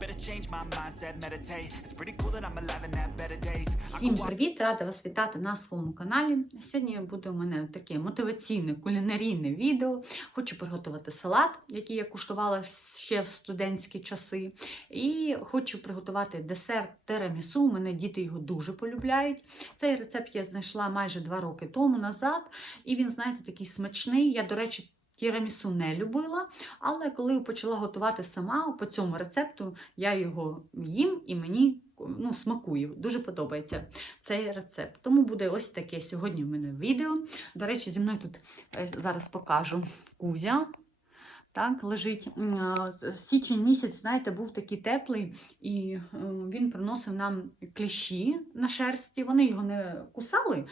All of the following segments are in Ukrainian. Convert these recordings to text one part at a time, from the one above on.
Better change my mindset, meditate It's pretty cool that I'm alive and have better days Всім привіт! Рада вас вітати на своєму каналі. Сьогодні буде у мене таке мотиваційне кулінарійне відео. Хочу приготувати салат, який я куштувала ще в студентські часи. І хочу приготувати десерт теремісу. У мене діти його дуже полюбляють. Цей рецепт я знайшла майже два роки тому назад. І він, знаєте, такий смачний. Я, до речі, Тірамісу не любила, але коли почала готувати сама по цьому рецепту, я його їм і мені ну, смакую. Дуже подобається цей рецепт. Тому буде ось таке сьогодні в мене відео. До речі, зі мною тут е, зараз покажу Кузя. Так, лежить з- січень місяць, знаєте, був такий теплий, і е, він приносив нам кліщі на шерсті. Вони його не кусали,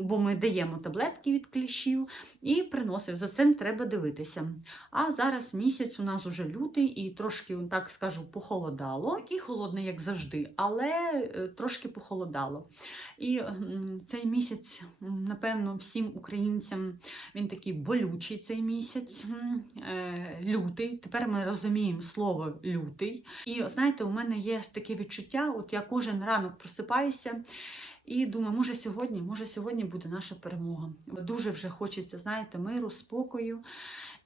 бо ми даємо таблетки від кліщів, і приносив. За цим треба дивитися. А зараз місяць у нас уже лютий і трошки, так скажу, похолодало. Такий холодний, як завжди, але е, трошки похолодало. І цей місяць, напевно, всім українцям він такий болючий цей місяць, е, лютий. Тепер ми розуміємо слово лютий. І знаєте, у мене є таке відчуття, от я кожен ранок просипаюся. І думаю, може сьогодні, може сьогодні буде наша перемога. Дуже вже хочеться, знаєте, миру, спокою.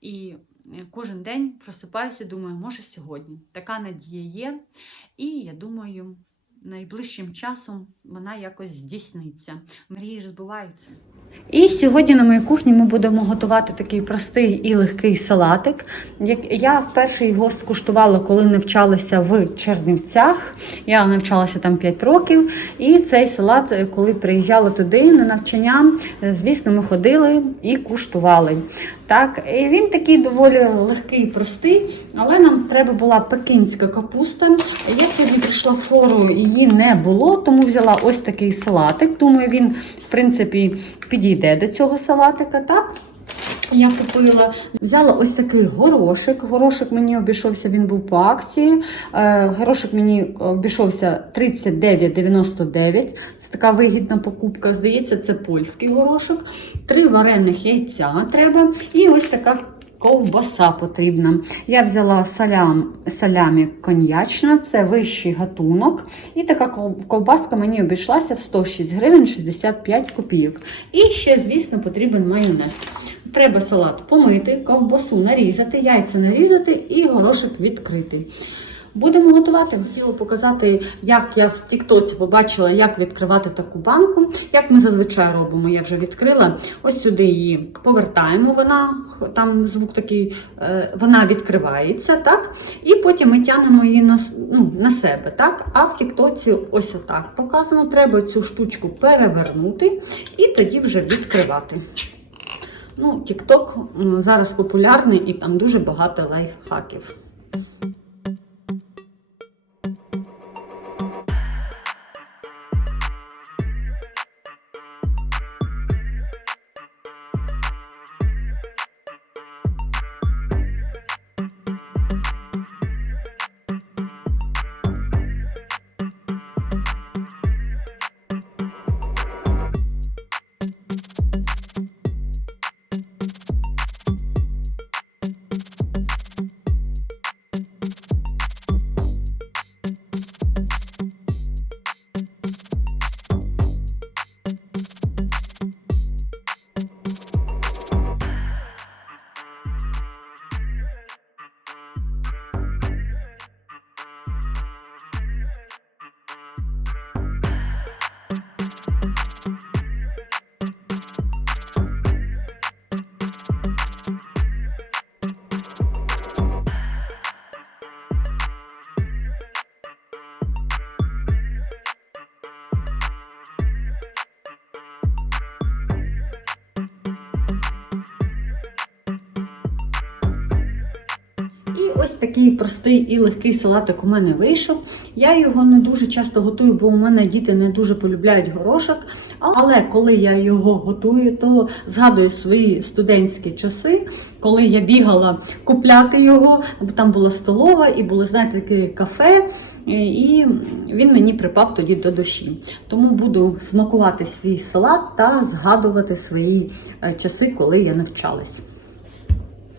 І е, кожен день просипаюся, думаю, може сьогодні. Така надія є. І я думаю, найближчим часом вона якось здійсниться. Мрії ж збуваються. І сьогодні на моїй кухні ми будемо готувати такий простий і легкий салатик. Я вперше його скуштувала, коли навчалася в Чернівцях. Я навчалася там 5 років. І цей салат, коли приїжджала туди на навчання, звісно, ми ходили і куштували. Так, і він такий доволі легкий і простий, але нам треба була пекінська капуста. Я сьогодні прийшла в фору, її не було, тому взяла ось такий салатик. Думаю, він, в принципі, підійде до цього салатика. так? Я купила, взяла ось такий горошик. Горошик мені обійшовся, він був по акції. Е, горошик мені обійшовся 39,99. Це така вигідна покупка. Здається, це польський горошок. Три варених яйця треба. І ось така ковбаса потрібна. Я взяла салям, салямі коньячна, це вищий гатунок. І така ковбаска мені обійшлася в 106 гривень 65 копійок. І ще, звісно, потрібен майонез. Треба салат помити, ковбасу нарізати, яйця нарізати і горошок відкрити. Будемо готувати. Хотіла показати, як я в Тіктоці побачила, як відкривати таку банку. Як ми зазвичай робимо, я вже відкрила. Ось сюди її повертаємо. Вона там звук такий, е, вона відкривається, так? І потім ми тягнемо її на, ну, на себе. так? А в Тіктоці ось отак показано. Треба цю штучку перевернути і тоді вже відкривати. Ну, TikTok зараз популярний і там дуже багато лайфхаків. Такий простий і легкий салатик у мене вийшов. Я його не дуже часто готую, бо у мене діти не дуже полюбляють горошок. Але коли я його готую, то згадую свої студентські часи, коли я бігала купляти його, там була столова і було, знаєте, таке кафе. І він мені припав тоді до душі. Тому буду смакувати свій салат та згадувати свої е, часи, коли я навчалась.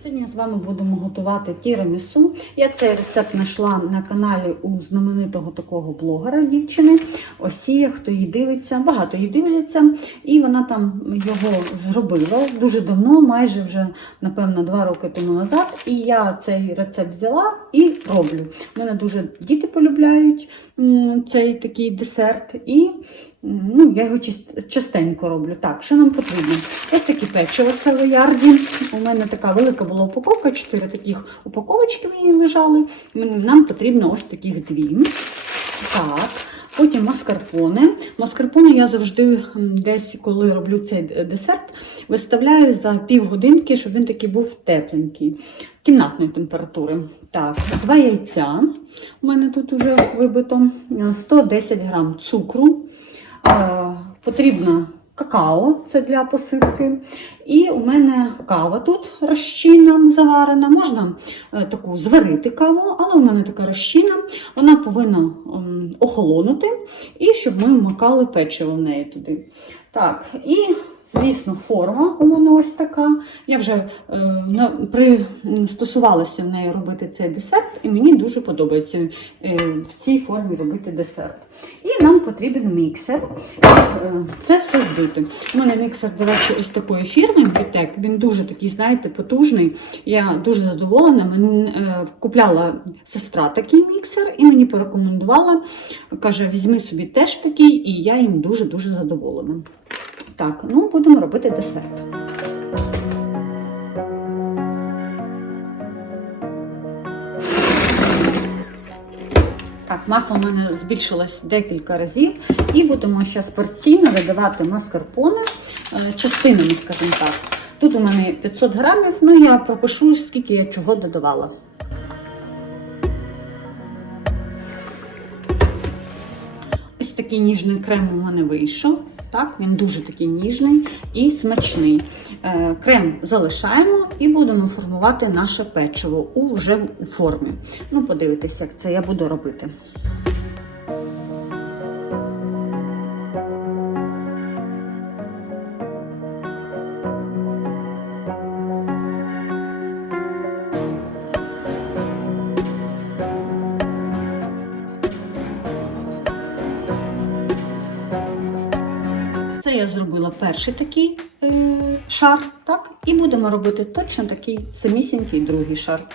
Сьогодні з вами будемо готувати тірамісу. Я цей рецепт знайшла на каналі у знаменитого такого блогера дівчини. Осія, хто її дивиться, багато її дивляться, і вона там його зробила дуже давно, майже вже, напевно, два роки тому назад. І я цей рецепт взяла і роблю. Мене дуже діти полюбляють цей такий десерт. І Ну, я його частенько роблю. Так, що нам потрібно? Ось такі печиво савоярді. У мене така велика була упаковка, чотири таких упаковочки в ній лежали. Нам потрібно ось таких дві. Так. Потім маскарпоне. Маскарпоне я завжди десь, коли роблю цей десерт, виставляю за півгодинки, щоб він такий був тепленький, кімнатної температури. Так, два яйця. У мене тут вже вибито. Е, 110 грам цукру. Е, Потрібно какао, це для посипки. І у мене кава тут розчинна заварена. Можна е, таку зварити каву, але у мене така розчинна. Вона повинна ем, охолонути, і щоб ми вмикали печиво в неї туди. Так, і, звісно, форма у мене ось така. Я вже е, пристосувалася в неї робити цей десерт, і мені дуже подобається е, в цій формі робити десерт. І нам потрібен міксер, е, це все збити. У мене міксер, до речі, із такої фірми Vitek. Він дуже такий, знаєте, потужний. Я дуже задоволена. Мені е, купляла сестра такий міксер і мені порекомендувала. Каже, візьми собі теж такий, і я їм дуже-дуже задоволена. Так, ну будемо робити десерт. Так, маса у мене збільшилась декілька разів. І будемо зараз порційно видавати маскарпоне е, частинами, скажімо так. Тут у мене 500 грамів, ну я пропишу, скільки я чого додавала. Ось такий ніжний крем у мене вийшов. Так, він дуже такий ніжний і смачний. Е, Крем залишаємо і будемо формувати наше печиво у вже у формі. Ну, подивитися, як це я буду робити. Я зробила перший такий е, шар, так? І будемо робити точно такий самісінький другий шар.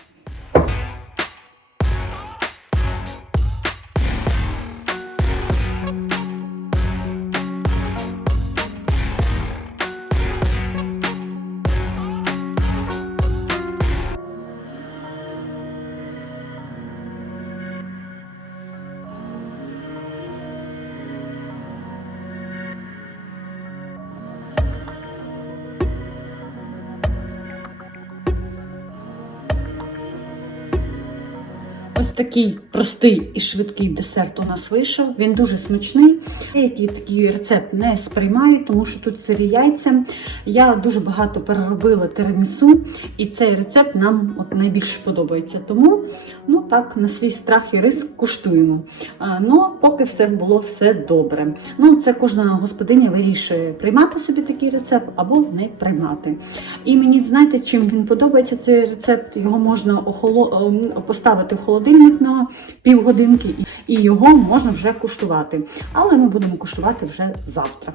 Ось такий простий і швидкий десерт у нас вийшов. Він дуже смачний. Я який такий рецепт не сприймаю, тому що тут сирі яйця. Я дуже багато переробила тирамісу, і цей рецепт нам от найбільше подобається. Тому ну так, на свій страх і риск куштуємо. Ну, поки все було все добре. Ну, це кожна господиня вирішує приймати собі такий рецепт або не приймати. І мені знаєте, чим він подобається цей рецепт? Його можна охоло... ем, поставити в холодильник на півгодинки, і його можна вже куштувати. Але ми будемо куштувати вже завтра.